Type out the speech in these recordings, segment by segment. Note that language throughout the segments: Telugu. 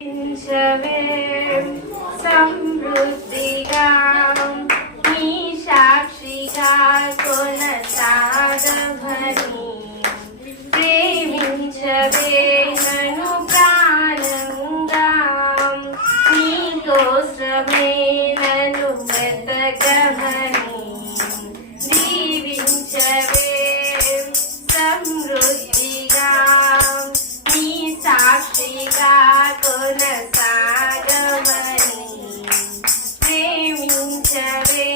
పించవే సమృద్ధిగా నీ సాక్షిగా కొనసాగమని ప్రేమించవే నన్ను ప్రాణంగా నీ కోసమే నన్ను వెతకమని దీవించవే సమృద్ధిగా నీ సాక్షిగా కొనసాగమని ప్రేమించవే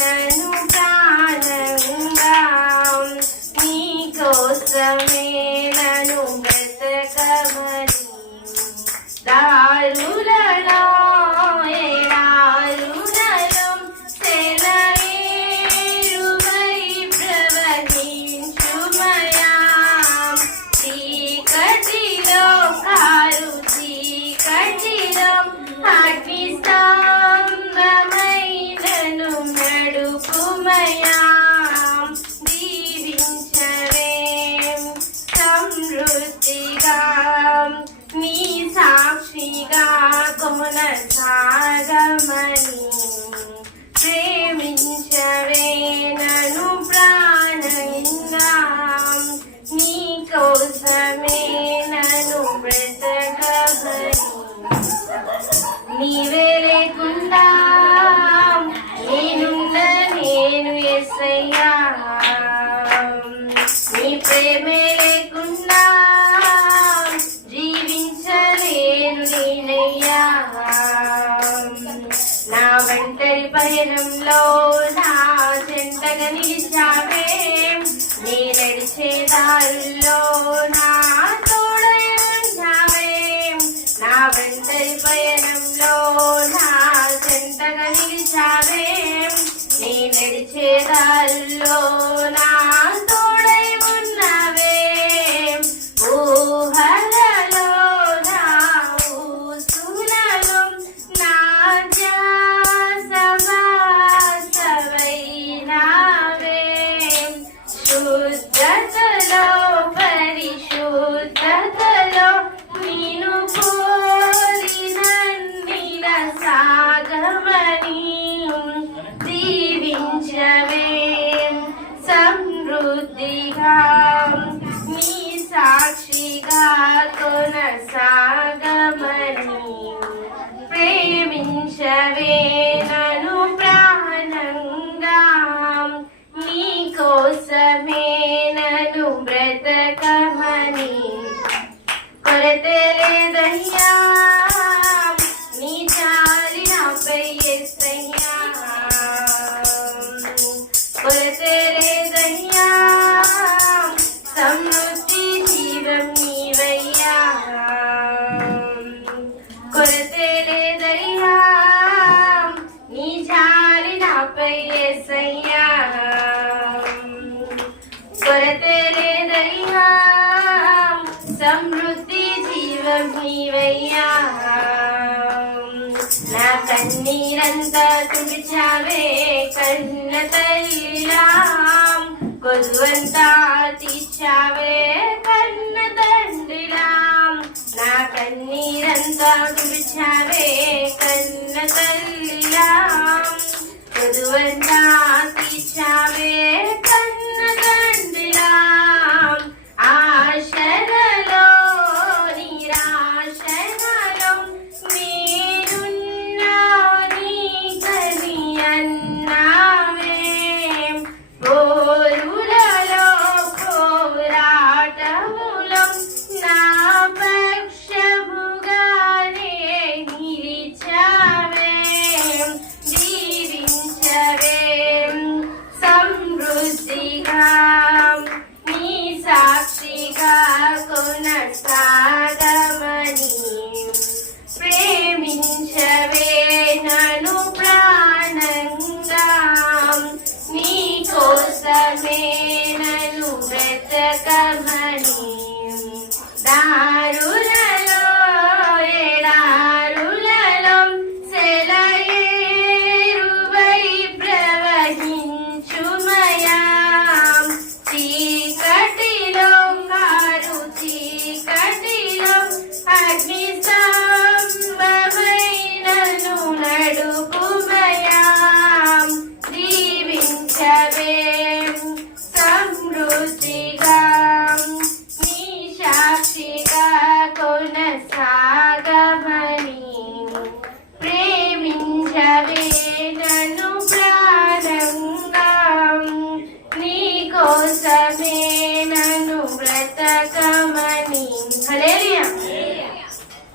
నన్ను ప్రాణంగా నీ కోసమే నన్ను వెతకమని దారులలో ఎడారులలో సెలయేరువై ప్రవహించుమయా చీకటిలో కారు చీకటిలో అగ్ని స్తంభమైనను నడుపుమయా దీవించవే సమృద్ధిగా నీ సాక్షిగా కొనసాగమని ప్రేమించవే నన్ను ప్రాణంగా నీ కోసమే నన్ను బ్రతకమని నీవే లేకుండా నేను యేసయ్యా నీ ప్రేమే లేకుండా జీవించలేను నేనయ్యా నా ఒంటరి పయనంలో నా జంటగా నిలిచావే నీ నడిచే దారుల్లో నా తోడై ఉన్నావే నా ఒంటరి పయనంలో నా జంటగా నిలిచావే నీ నడిచే దారుల్లో నా తోడై ఉన్నావే ఊహలలో నా ఊసులలో నా ధ్యాసవాసమైనావే శుద్ధతలో పరిశుద్ధతలో నేను కోరినన్నిల సాగమని దీవించవే సమృద్ధిగా నీ సాక్షిగా కొనసాగమని ప్రేమించవే నన్ను ప్రాణంగా నీ కోసమే నన్ను బ్రతకమని కొరతే లేదయ్యా నీ జాలి నాపై యేసయ్యా కొరతే లేదయ్యా సమృద్ధి జీవం నీవయ్యా కొరతే లేదయ్యా నీ జాలి నాపై యేసయ్యా కొరతే లేదయ్యా సమృద్ధి జీవం నీవయ్యా నా కన్నీరంతా తుడిచావే కన్న తల్లిలా కొలువంతా తీర్చావే కన్న తండ్రిలా నా కన్నీరంతా తుడిచావే కన్న తల్లిలా కొలువంతా తీర్చావే